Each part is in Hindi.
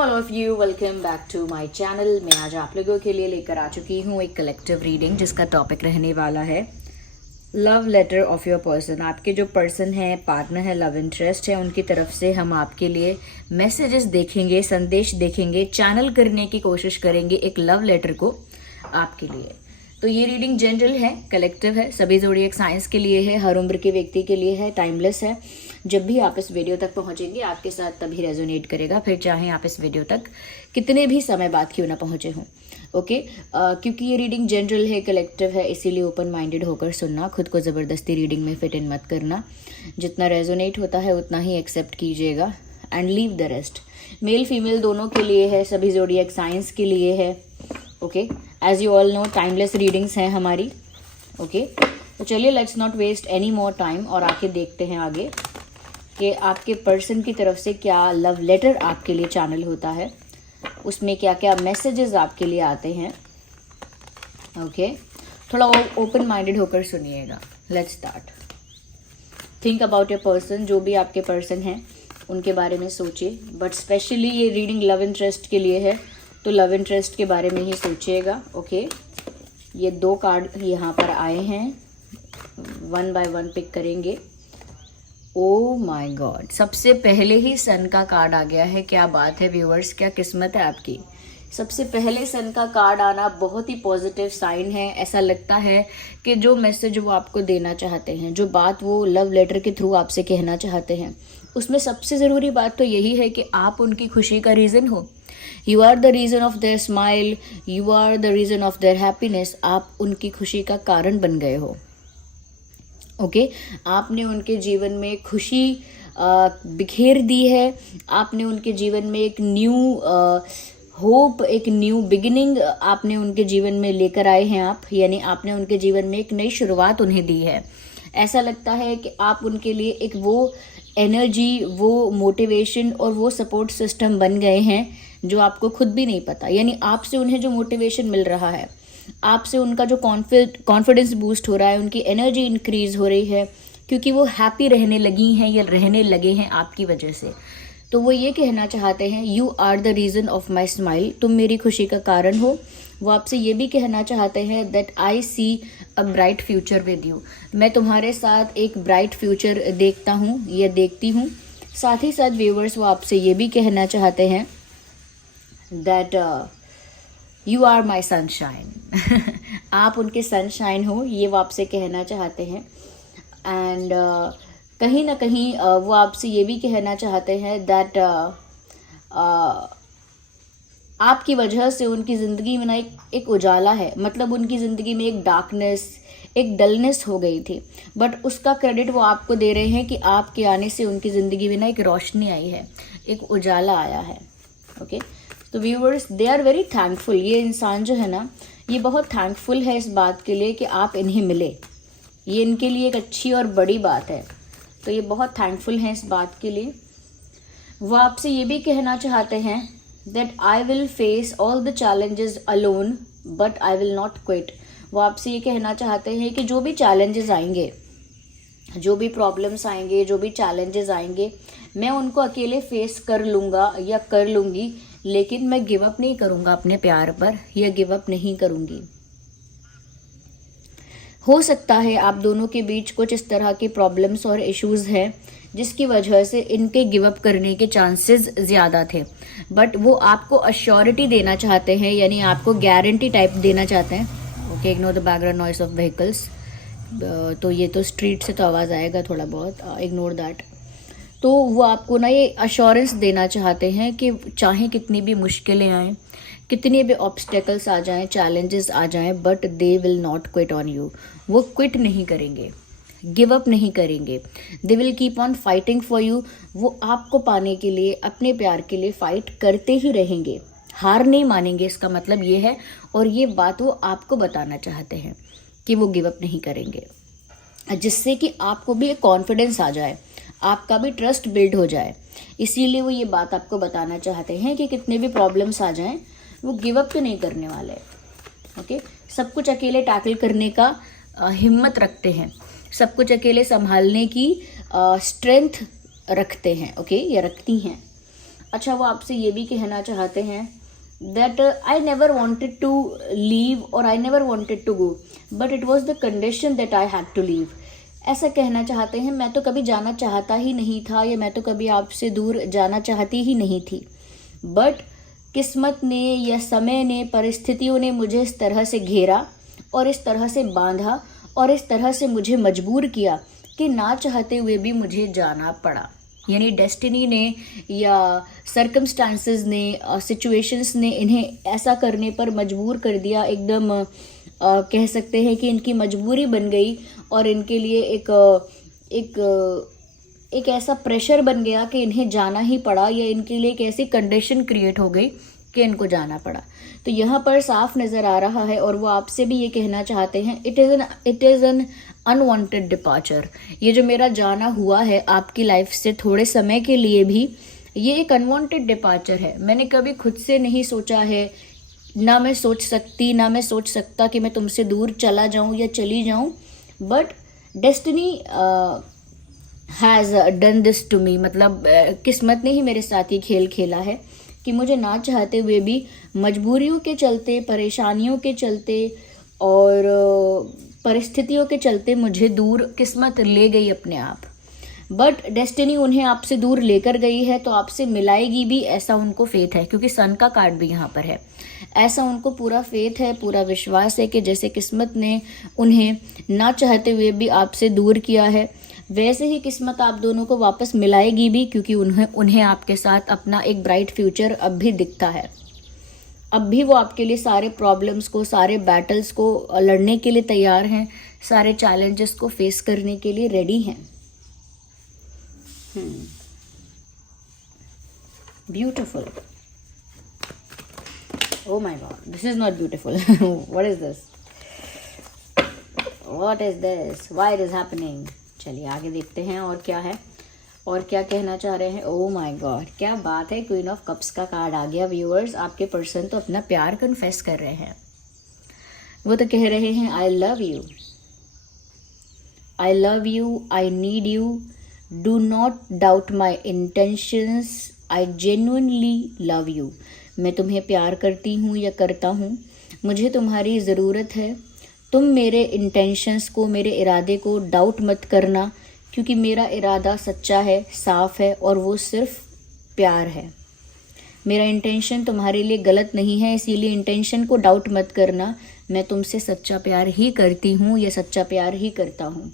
All of you, welcome back to my channel. मैं आज आप लोगों के लिए लेकर आ चुकी हूँ एक कलेक्टिव रीडिंग जिसका टॉपिक रहने वाला है love letter of your person. आपके जो पर्सन है, पार्टनर है, लव इंटरेस्ट है, उनकी तरफ से हम आपके लिए मैसेजेस देखेंगे, संदेश देखेंगे, चैनल करने की कोशिश करेंगे एक लव लेटर को आपके लिए। तो ये रीडिंग जनरल है, कलेक्टिव है, सभी ज़ोडिएक साइंस के लिए है, हर उम्र के व्यक्ति के लिए है, टाइमलेस है। जब भी आप इस वीडियो तक पहुंचेंगे आपके साथ तभी रेजोनेट करेगा, फिर चाहे आप इस वीडियो तक कितने भी समय बाद क्यों ना पहुंचे हों। ओके, क्योंकि ये रीडिंग जनरल है, कलेक्टिव है, इसीलिए ओपन माइंडेड होकर सुनना, खुद को ज़बरदस्ती रीडिंग में फिट इन मत करना। जितना रेजोनेट होता है उतना ही एक्सेप्ट कीजिएगा and leave the rest. Male female दोनों के लिए है, सभी ज़ोडिएक साइंस के लिए है। Okay, as you all know timeless readings हैं हमारी। ओके, तो चलिए let's not waste any more time और आके देखते हैं आगे कि आपके पर्सन की तरफ से क्या लव लेटर आपके लिए चैनल होता है, उसमें क्या क्या मैसेजेस आपके लिए आते हैं। ओके, थोड़ा ओपन माइंडेड होकर सुनिएगा। Let's start. Think about your person. जो भी आपके पर्सन हैं उनके बारे में सोचिए, बट स्पेशली ये रीडिंग लव इंटरेस्ट के लिए है तो लव इंटरेस्ट के बारे में ही सोचिएगा। ओके, ये 2 कार्ड यहाँ पर आए हैं, 1 बाय 1 पिक करेंगे। ओ माय गॉड, सबसे पहले ही सन का कार्ड आ गया है। क्या बात है व्यूअर्स, क्या किस्मत है आपकी। सबसे पहले सन का कार्ड आना बहुत ही पॉजिटिव साइन है। ऐसा लगता है कि जो मैसेज वो आपको देना चाहते हैं, जो बात वो लव लेटर के थ्रू आपसे कहना चाहते हैं, उसमें सबसे ज़रूरी बात तो यही है कि आप उनकी खुशी का रीज़न हो। You are the reason of their smile, you are the reason of their happiness. आप उनकी खुशी का कारण बन गए हो। ओके, आपने उनके जीवन में खुशी बिखेर दी है। आपने उनके जीवन में एक न्यू होप, एक न्यू बिगिनिंग आपने उनके जीवन में लेकर आए हैं आप, यानी आपने उनके जीवन में एक नई शुरुआत उन्हें दी है। ऐसा लगता है कि आप उनके लिए एक वो एनर्जी, वो मोटिवेशन और वो सपोर्ट सिस्टम बन गए हैं जो आपको खुद भी नहीं पता। यानी आपसे उन्हें जो मोटिवेशन मिल रहा है, आपसे उनका जो कॉन्फिडेंस बूस्ट हो रहा है, उनकी एनर्जी इंक्रीज हो रही है, क्योंकि वो हैप्पी रहने लगी हैं या रहने लगे हैं आपकी वजह से। तो वो ये कहना चाहते हैं, you are the reason of my smile, तुम मेरी खुशी का कारण हो। वो आपसे ये भी कहना चाहते हैं that I see a bright future with you, मैं तुम्हारे साथ एक ब्राइट फ्यूचर देखता हूँ या देखती हूँ। साथ ही साथ व्यूवर्स वो आपसे ये भी कहना चाहते हैं that you are my sunshine आप उनके सनशाइन हो, ये वो आपसे कहना चाहते हैं। एंड कहीं ना कहीं वो आपसे ये भी कहना चाहते हैं दैट आपकी वजह से उनकी ज़िंदगी में ना एक उजाला है। मतलब उनकी ज़िंदगी में एक डार्कनेस, एक डलनेस हो गई थी, बट उसका क्रेडिट वो आपको दे रहे हैं कि आपके आने से उनकी ज़िंदगी में ना एक रोशनी आई है, एक उजाला आया है। ओके, तो viewers they are very thankful. ये इंसान जो है ना, ये बहुत थैंकफुल है इस बात के लिए कि आप इन्हें मिले। ये इनके लिए एक अच्छी और बड़ी बात है, तो ये बहुत थैंकफुल हैं इस बात के लिए। वो आपसे ये भी कहना चाहते हैं that I will face all the challenges alone but I will not quit. वो आपसे ये कहना चाहते हैं कि जो भी चैलेंजेस आएंगे, जो भी प्रॉब्लम्स आएंगे, जो भी चैलेंजेस आएंगे, मैं उनको अकेले फेस कर लूँगा या कर लूँगी, लेकिन मैं गिव अप नहीं करूँगा अपने प्यार पर, या गिव अप नहीं करूँगी। हो सकता है आप दोनों के बीच कुछ इस तरह के प्रॉब्लम्स और इश्यूज़ हैं जिसकी वजह से इनके गिव अप करने के चांसेस ज़्यादा थे, बट वो आपको अश्योरिटी देना चाहते हैं, यानी आपको गारंटी टाइप देना चाहते हैं। Okay, ignore the background noise of vehicles. तो ये तो स्ट्रीट से तो आवाज़ आएगा थोड़ा बहुत, इग्नोर दैट। तो वो आपको ना ये अश्योरेंस देना चाहते हैं कि चाहे कितनी भी मुश्किलें आएँ, कितने भी ऑब्स्टेकल्स आ जाएं, चैलेंजेस आ जाएं, but they will not quit on you. वो क्विट नहीं करेंगे, गिव अप नहीं करेंगे। They will keep on fighting for you. वो आपको पाने के लिए, अपने प्यार के लिए फाइट करते ही रहेंगे, हार नहीं मानेंगे, इसका मतलब ये है। और ये बात वो आपको बताना चाहते हैं कि वो गिव अप नहीं करेंगे, जिससे कि आपको भी एक कॉन्फिडेंस आ जाए, आपका भी ट्रस्ट बिल्ड हो जाए। इसीलिए वो ये बात आपको बताना चाहते हैं कि कितने भी प्रॉब्लम्स आ जाएं, वो गिव अप तो नहीं करने वाले। ओके, सब कुछ अकेले टैकल करने का हिम्मत रखते हैं, सब कुछ अकेले संभालने की स्ट्रेंथ रखते हैं। ओके, या रखती हैं। अच्छा, वो आपसे ये भी कहना चाहते हैं that I never wanted to leave और I never wanted to go, but it was the condition that I had to leave. ऐसा कहना चाहते हैं, मैं तो कभी जाना चाहता ही नहीं था, या मैं तो कभी आपसे दूर जाना चाहती ही नहीं थी, बट किस्मत ने या समय ने, परिस्थितियों ने मुझे इस तरह से घेरा और इस तरह से बांधा और इस तरह से मुझे मजबूर किया कि ना चाहते हुए भी मुझे जाना पड़ा। यानी डेस्टिनी ने या सर्कमस्टांसेस ने, सिचुएशंस ने इन्हें ऐसा करने पर मजबूर कर दिया, एकदम कह सकते हैं कि इनकी मजबूरी बन गई और इनके लिए एक ऐसा प्रेशर बन गया कि इन्हें जाना ही पड़ा, या इनके लिए एक ऐसी कंडीशन क्रिएट हो गई कि इनको जाना पड़ा। तो यहाँ पर साफ नज़र आ रहा है और वो आपसे भी ये कहना चाहते हैं, it is an unwanted departure. ये जो मेरा जाना हुआ है आपकी लाइफ से थोड़े समय के लिए भी, ये एक अनवांटेड डिपार्चर है। मैंने कभी खुद से नहीं सोचा है, ना मैं सोच सकती, ना मैं सोच सकता कि मैं तुमसे दूर चला जाऊं या चली जाऊं, but destiny has done this to me. मतलब किस्मत ने ही मेरे साथ ये खेल खेला है कि मुझे ना चाहते हुए भी मजबूरियों के चलते, परेशानियों के चलते और परिस्थितियों के चलते मुझे दूर किस्मत ले गई अपने आप। बट डेस्टिनी उन्हें आपसे दूर लेकर गई है तो आपसे मिलाएगी भी, ऐसा उनको फेथ है, क्योंकि सन का कार्ड भी यहाँ पर है। ऐसा उनको पूरा फेथ है, पूरा विश्वास है कि जैसे किस्मत ने उन्हें ना चाहते हुए भी आपसे दूर किया है, वैसे ही किस्मत आप दोनों को वापस मिलाएगी भी, क्योंकि उन्हें आपके साथ अपना एक ब्राइट फ्यूचर अब भी दिखता है। अब भी वो आपके लिए सारे प्रॉब्लम्स को, सारे बैटल्स को लड़ने के लिए तैयार हैं, सारे चैलेंजेस को फेस करने के लिए रेडी हैं। Beautiful. Oh my God, this is not beautiful. What is this? What is this? Why it is happening? चलिए आगे देखते हैं और क्या है और क्या कहना चाह रहे हैं। Oh my God, क्या बात है, क्वीन ऑफ कप्स का कार्ड आ गया। व्यूअर्स, आपके पर्सन तो अपना प्यार कन्फेस कर रहे हैं। वो तो कह रहे हैं I love you, I love you, I need you, do not doubt my intentions, I genuinely love you. मैं तुम्हें प्यार करती हूँ या करता हूँ, मुझे तुम्हारी ज़रूरत है। तुम मेरे इंटेंशंस को, मेरे इरादे को डाउट मत करना, क्योंकि मेरा इरादा सच्चा है, साफ़ है और वो सिर्फ प्यार है। मेरा इंटेंशन तुम्हारे लिए गलत नहीं है, इसीलिए इंटेंशन को डाउट मत करना। मैं तुमसे सच्चा प्यार ही करती हूँ या सच्चा प्यार ही करता हूँ।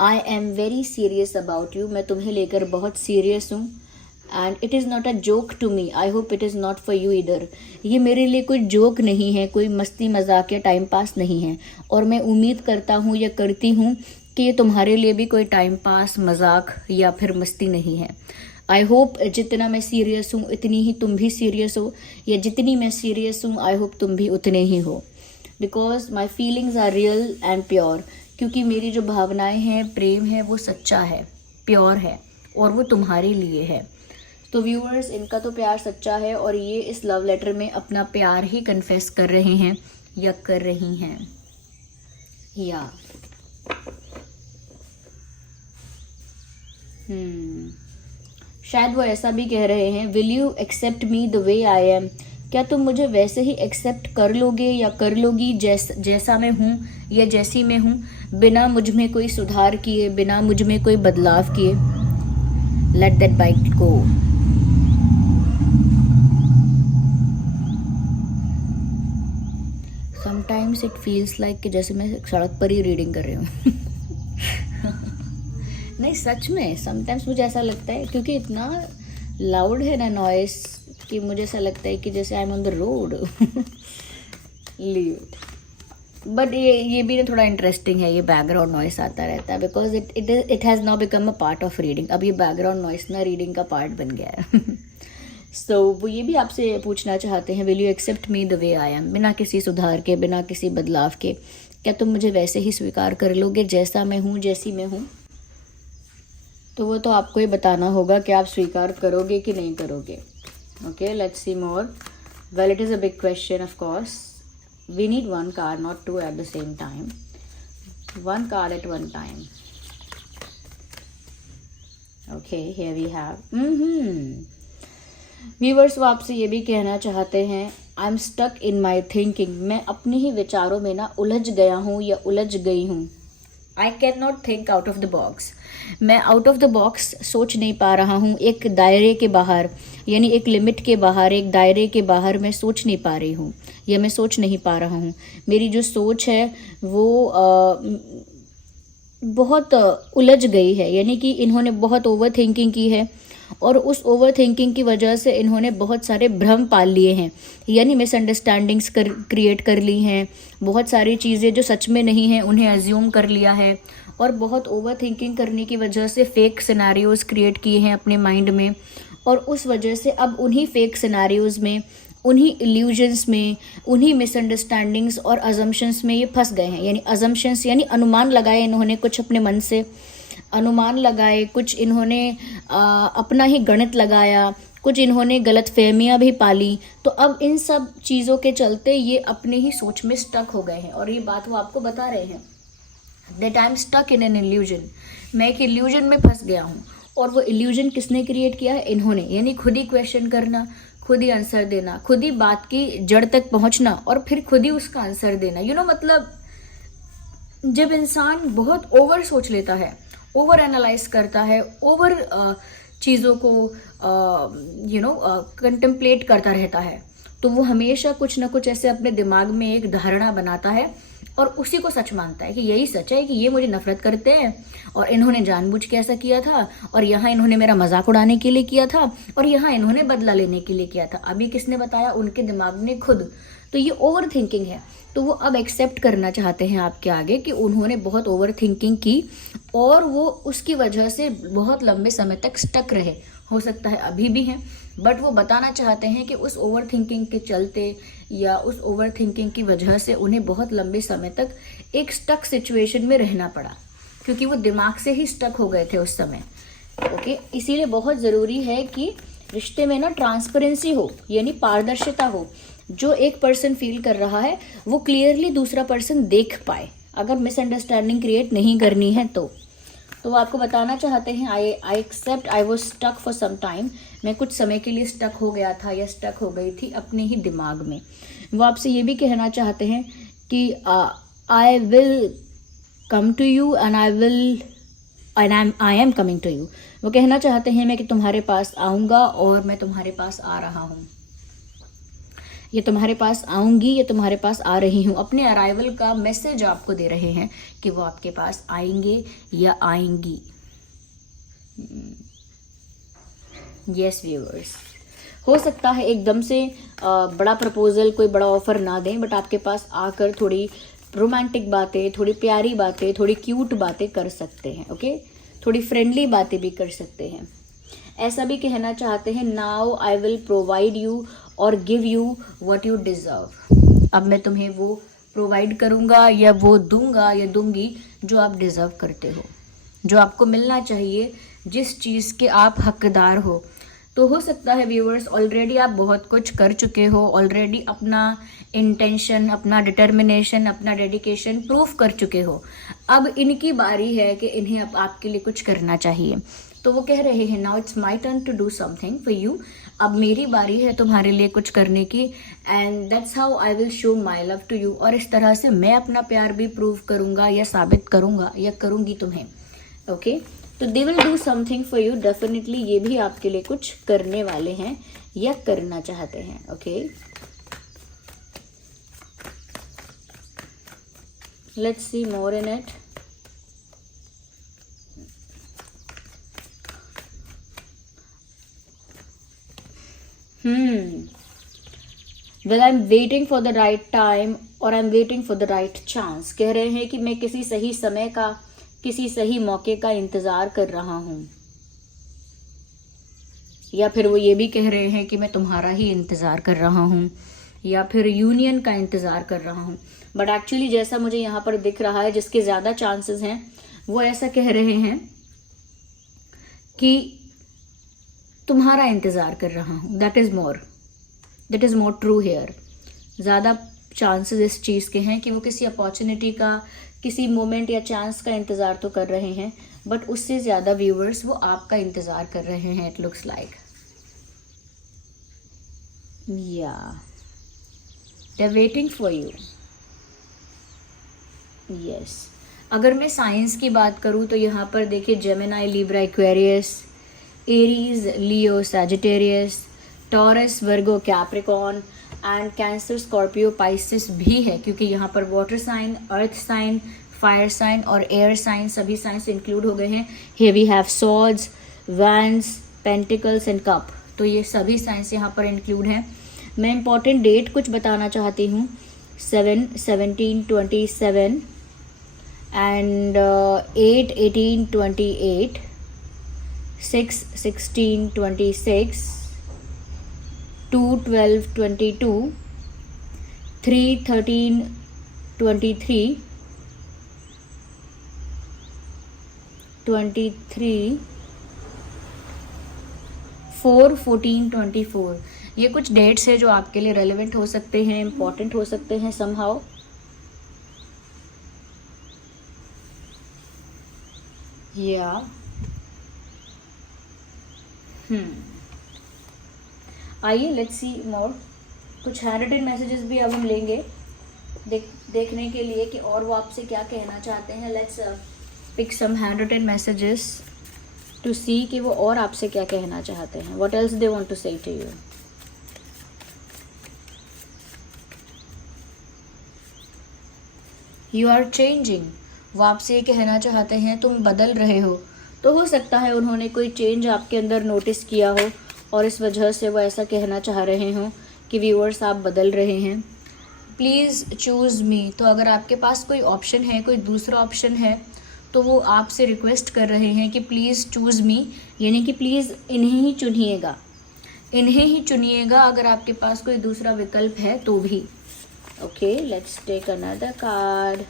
I am very serious about you, मैं तुम्हें लेकर बहुत सीरियस हूँ। And it is not a joke to me, I hope it is not for you इधर। ये मेरे लिए कोई जोक नहीं है, कोई मस्ती मजाक या टाइम पास नहीं है, और मैं उम्मीद करता हूँ या करती हूँ कि ये तुम्हारे लिए भी कोई टाइम पास, मजाक या फिर मस्ती नहीं है। आई होप जितना मैं सीरियस हूँ इतनी ही तुम भी सीरियस हो, या जितनी मैं सीरियस हूँ आई होप तुम भी उतने ही हो। Because my feelings are real and pure, क्योंकि मेरी जो भावनाएं हैं, प्रेम है, वो सच्चा है, प्योर है और वो तुम्हारे लिए है। तो व्यूअर्स, इनका तो प्यार सच्चा है और ये इस लव लेटर में अपना प्यार ही कन्फेस कर रहे हैं या कर रही हैं। या शायद वो ऐसा भी कह रहे हैं, will you accept me the way I am. क्या तुम मुझे वैसे ही एक्सेप्ट कर लोगे या कर लोगी जैसा मैं हूँ या जैसी मैं हूँ, बिना मुझ में कोई सुधार किए, बिना मुझ में कोई बदलाव किए। Let that bite go. Sometimes it feels like कि जैसे मैं सड़क पर ही रीडिंग कर रही हूँ। नहीं, सच में समटाइम्स मुझे ऐसा लगता है, क्योंकि इतना लाउड है ना नॉइस, कि मुझे ऐसा लगता है कि जैसे I am on the road. Leave it. But ये भी ना थोड़ा इंटरेस्टिंग है, ये बैकग्राउंड नॉइस आता रहता है, because it has now become a part of reading. अब ये बैकग्राउंड नॉइस ना रीडिंग का पार्ट बन गया है। सो वो ये भी आपसे पूछना चाहते हैं, will you accept me the way I am, बिना किसी सुधार के, बिना किसी बदलाव के। क्या तुम मुझे वैसे ही स्वीकार कर लोगे जैसा मैं हूँ, जैसी मैं हूँ? तो वो तो आपको ही बताना होगा कि आप स्वीकार करोगे कि नहीं करोगे। Okay, let's see more. Well, it is a big question of course. We need one card, not two at the same time. One card at one time. Okay, here we have. Viewers, वो आपसे ये भी कहना चाहते हैं, I am stuck in my thinking, मैं अपने ही विचारों में ना उलझ गया हूँ या उलझ गई हूँ। I can not think out of the box, मैं आउट ऑफ द बॉक्स सोच नहीं पा रहा हूँ, एक दायरे के बाहर, यानी एक लिमिट के बाहर, एक दायरे के बाहर मैं सोच नहीं पा रही हूँ या मैं सोच नहीं पा रहा हूँ। मेरी जो सोच है वो बहुत उलझ गई है, यानी कि इन्होंने बहुत ओवर थिंकिंग की है और उस ओवर थिंकिंग की वजह से इन्होंने बहुत सारे भ्रम पाल लिए हैं, यानी मिसअंडरस्टैंडिंग्स क्रिएट कर ली हैं। बहुत सारी चीज़ें जो सच में नहीं हैं उन्हें अज्यूम कर लिया है और बहुत ओवर थिंकिंग करने की वजह से फेक सिनेरियोज़ क्रिएट किए हैं अपने माइंड में, और उस वजह से अब उन्हीं फेक सिनेरियोज़ में, उन्हीं इल्यूजन्स में, उन्हीं मिसअंडरस्टैंडिंग्स और अजम्पशंस में ये फंस गए हैं। यानी अजम्पशंस यानी अनुमान लगाए इन्होंने कुछ अपने मन से, अनुमान लगाए कुछ इन्होंने, अपना ही गणित लगाया, कुछ इन्होंने गलत फहमियाँ भी पाली। तो अब इन सब चीज़ों के चलते ये अपने ही सोच में स्टक हो गए हैं और ये बात वो आपको बता रहे हैं, that I am stuck in an illusion, मैं एक इल्यूजन में फंस गया हूँ। और वो इल्यूजन किसने क्रिएट किया है? इन्होंने। यानी खुद ही क्वेश्चन करना, खुद ही आंसर देना, खुद ही बात की जड़ तक पहुंचना और फिर खुद ही उसका आंसर देना। मतलब जब इंसान बहुत ओवर सोच लेता है, ओवर एनालाइज करता है, ओवर चीज़ों को कंटेम्पलेट करता रहता है, तो वो हमेशा कुछ ना कुछ ऐसे अपने दिमाग में एक धारणा बनाता है और उसी को सच मानता है कि यही सच है, कि ये मुझे नफरत करते हैं और इन्होंने जानबूझ के ऐसा किया था, और यहाँ इन्होंने मेरा मजाक उड़ाने के लिए किया था, और यहाँ इन्होंने बदला लेने के लिए किया था। अभी किसने बताया? उनके दिमाग ने खुद। तो ये ओवर थिंकिंग है। तो वो अब एक्सेप्ट करना चाहते हैं आपके आगे कि उन्होंने बहुत ओवर थिंकिंग की और वो उसकी वजह से बहुत लंबे समय तक स्टक रहे। हो सकता है अभी भी हैं, बट वो बताना चाहते हैं कि उस ओवर थिंकिंग के चलते या उस ओवर थिंकिंग की वजह से उन्हें बहुत लंबे समय तक एक स्टक सिचुएशन में रहना पड़ा, क्योंकि वो दिमाग से ही स्टक हो गए थे उस समय। ओके, इसीलिए बहुत ज़रूरी है कि रिश्ते में ना ट्रांसपेरेंसी हो, यानी पारदर्शिता हो। जो एक पर्सन फील कर रहा है वो क्लियरली दूसरा पर्सन देख पाए, अगर मिसअंडरस्टैंडिंग क्रिएट नहीं करनी है तो वो आपको बताना चाहते हैं, I accept I was stuck for some time, मैं कुछ समय के लिए स्टक हो गया था या स्टक हो गई थी अपने ही दिमाग में। वो आपसे ये भी कहना चाहते हैं कि I will come to you and I am coming to you. वो कहना चाहते हैं मैं कि तुम्हारे पास आऊँगा और मैं तुम्हारे पास आ रहा हूँ, ये तुम्हारे पास आऊँगी, ये तुम्हारे पास आ रही हूँ। अपने अराइवल का मैसेज आपको दे रहे हैं कि वो आपके पास आएंगे या आएंगी। यस व्यूअर्स, हो सकता है एकदम से बड़ा प्रपोजल, कोई बड़ा ऑफर ना दें, बट आपके पास आकर थोड़ी रोमांटिक बातें, थोड़ी प्यारी बातें, थोड़ी क्यूट बातें कर सकते हैं। ओके, थोड़ी फ्रेंडली बातें भी कर सकते हैं। ऐसा भी कहना चाहते हैं, now I will provide you और give you what you deserve. अब मैं तुम्हें वो प्रोवाइड करूँगा या वो दूंगा या दूंगी जो आप डिज़र्व करते हो, जो आपको मिलना चाहिए, जिस चीज़ के आप हकदार हो। तो हो सकता है व्यूअर्स ऑलरेडी आप बहुत कुछ कर चुके हो, ऑलरेडी अपना इंटेंशन, अपना डिटर्मिनेशन, अपना डेडिकेशन प्रूफ कर चुके हो। अब इनकी बारी है कि इन्हें अब आपके लिए कुछ करना चाहिए। तो वो कह रहे हैं, now it's my turn to do something for you, अब मेरी बारी है तुम्हारे लिए कुछ करने की, and that's how I will show my love to you. और इस तरह से मैं अपना प्यार भी प्रूव करूँगा या साबित करूँगा या करूँगी तुम्हें। ओके, तो they will do something for you, definitely ये भी आपके लिए कुछ करने वाले हैं या करना चाहते हैं। Okay, let's see more in it. Well, I'm waiting for the right time और I'm waiting for the right chance। कह रहे हैं कि मैं किसी सही समय का, किसी सही मौके का इंतज़ार कर रहा हूँ, या फिर वो ये भी कह रहे हैं कि मैं तुम्हारा ही इंतज़ार कर रहा हूँ, या फिर यूनियन का इंतज़ार कर रहा हूँ। बट एक्चुअली जैसा मुझे यहाँ पर दिख रहा है, जिसके ज़्यादा चांसेस हैं, वो ऐसा कह रहे हैं कि तुम्हारा इंतज़ार कर रहा हूँ। That is more true here. ज़्यादा चांसेस इस चीज़ के हैं कि वो किसी अपॉर्चुनिटी का, किसी मोमेंट या चांस का इंतज़ार तो कर रहे हैं, बट उससे ज़्यादा व्यूवर्स वो आपका इंतज़ार कर रहे हैं, it looks like. Yeah, they're waiting for you. Yes. अगर मैं साइंस की बात करूँ तो यहाँ पर देखिए Gemini, Libra, Aquarius, Aries, Leo, Sagittarius, Taurus, Virgo, Capricorn and Cancer, Scorpio, Pisces भी है, क्योंकि यहाँ पर water sign, earth sign, fire sign और एयर साइन सभी साइंस इंक्लूड हो गए हैं. Here we have swords, wands, pentacles and cup. तो ये सभी साइंस यहाँ पर इंक्लूड हैं. मैं इंपॉर्टेंट डेट कुछ बताना चाहती हूँ. 7/17/27 and 8/18/28, 6/16/26, 2/12/22, 3/13/23, 4/14/24. ये कुछ डेट्स है जो आपके लिए रेलेवेंट हो सकते हैं, इम्पॉर्टेंट हो सकते हैं समहाउ. या आइए लेट्स सी मोर. कुछ हैंड रिटन मैसेजेस भी अब हम लेंगे देखने के लिए कि और वो आपसे क्या कहना चाहते हैं. Let's pick some hand written messages to see कि वो और आपसे क्या कहना चाहते हैं. What else they want to say to you. You are changing. वो आपसे ये कहना चाहते हैं तुम बदल रहे हो. तो हो सकता है उन्होंने कोई चेंज आपके अंदर नोटिस किया हो और इस वजह से वो ऐसा कहना चाह रहे हों कि व्यूअर्स आप बदल रहे हैं. प्लीज़ चूज़ मी. तो अगर आपके पास कोई ऑप्शन है, कोई दूसरा ऑप्शन है, तो वो आपसे रिक्वेस्ट कर रहे हैं कि प्लीज़ चूज़ मी, यानी कि प्लीज़ इन्हें ही चुनिएगा, इन्हें ही चुनिएगा अगर आपके पास कोई दूसरा विकल्प है तो भी. Okay, let's take another card.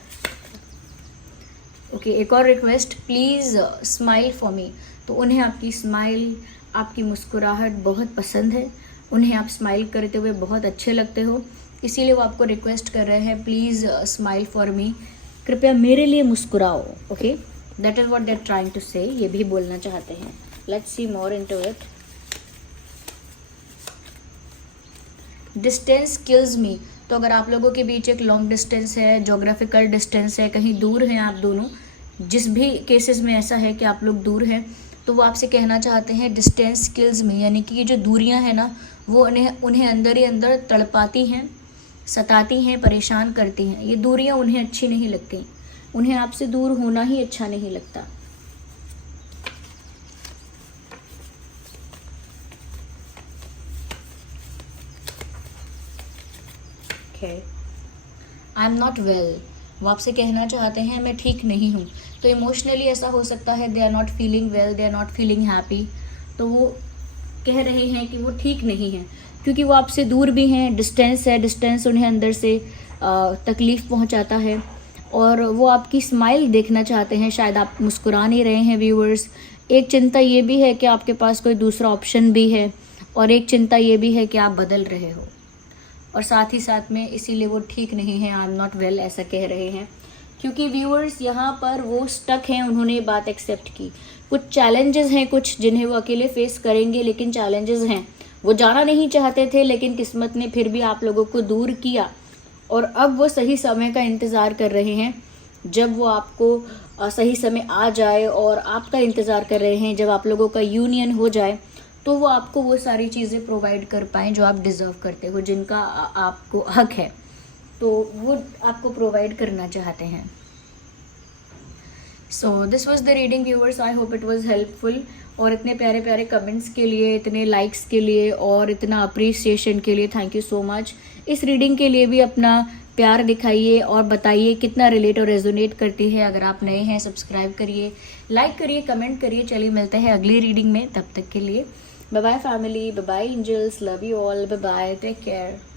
Okay, एक और request, please smile for me. तो उन्हें आपकी स्माइल, आपकी मुस्कुराहट बहुत पसंद है, उन्हें आप स्माइल करते हुए बहुत अच्छे लगते हो, इसीलिए वो आपको रिक्वेस्ट कर रहे हैं प्लीज़ स्माइल फॉर मी, कृपया मेरे लिए मुस्कुराओ. Okay, that is what they are trying to say. ये भी बोलना चाहते हैं. Let's see more into it. Distance kills me. तो अगर आप लोगों के बीच एक लॉन्ग डिस्टेंस है, जोग्राफिकल डिस्टेंस है, कहीं दूर हैं आप दोनों, जिस भी केसेस में ऐसा है कि आप लोग दूर हैं, तो वो आपसे कहना चाहते हैं डिस्टेंस किल्स मी, यानी कि ये जो दूरियां हैं ना, वो उन्हें अंदर ही अंदर तड़पाती हैं, सताती हैं, परेशान करती हैं. ये दूरियां उन्हें अच्छी नहीं लगती, उन्हें आपसे दूर होना ही अच्छा नहीं लगता. I am not well. वो आपसे कहना चाहते हैं मैं ठीक नहीं हूँ. तो इमोशनली ऐसा हो सकता है they are not feeling well, they are not feeling happy. तो वो कह रहे हैं कि वो ठीक नहीं हैं, क्योंकि वो आपसे दूर भी हैं, डिस्टेंस है, डिस्टेंस उन्हें अंदर से तकलीफ़ पहुँचाता है. और वो आपकी स्माइल देखना चाहते हैं, शायद आप मुस्कुरा नहीं रहे हैं व्यूअर्स. एक चिंता ये भी है कि आपके पास कोई दूसरा ऑप्शन भी है, और एक चिंता ये भी है कि आप बदल रहे हो, और साथ ही साथ में इसीलिए वो ठीक नहीं है, आई एम नॉट वेल ऐसा कह रहे हैं. क्योंकि व्यूअर्स यहाँ पर वो स्टक हैं, उन्होंने ये बात एक्सेप्ट की. कुछ चैलेंजेस हैं, कुछ जिन्हें वो अकेले फेस करेंगे, लेकिन चैलेंजेस हैं. वो जाना नहीं चाहते थे, लेकिन किस्मत ने फिर भी आप लोगों को दूर किया, और अब वो सही समय का इंतज़ार कर रहे हैं. जब वो आपको सही समय आ जाए, और आपका इंतज़ार कर रहे हैं जब आप लोगों का यूनियन हो जाए, तो वो आपको वो सारी चीज़ें प्रोवाइड कर पाएँ जो आप डिज़र्व करते हो, जिनका आपको हक है, तो वो आपको प्रोवाइड करना चाहते हैं. So this was the reading viewers. I hope it was helpful. और इतने प्यारे प्यारे कमेंट्स के लिए, इतने लाइक्स के लिए और इतना अप्रिसिएशन के लिए थैंक यू सो मच. इस रीडिंग के लिए भी अपना प्यार दिखाइए और बताइए कितना रिलेट और रेजोनेट करती है. अगर आप नए हैं सब्सक्राइब करिए, लाइक करिए, कमेंट करिए. चलिए मिलते हैं अगली रीडिंग में, तब तक के लिए bye bye family, bye bye angels, love you all, bye bye, take care.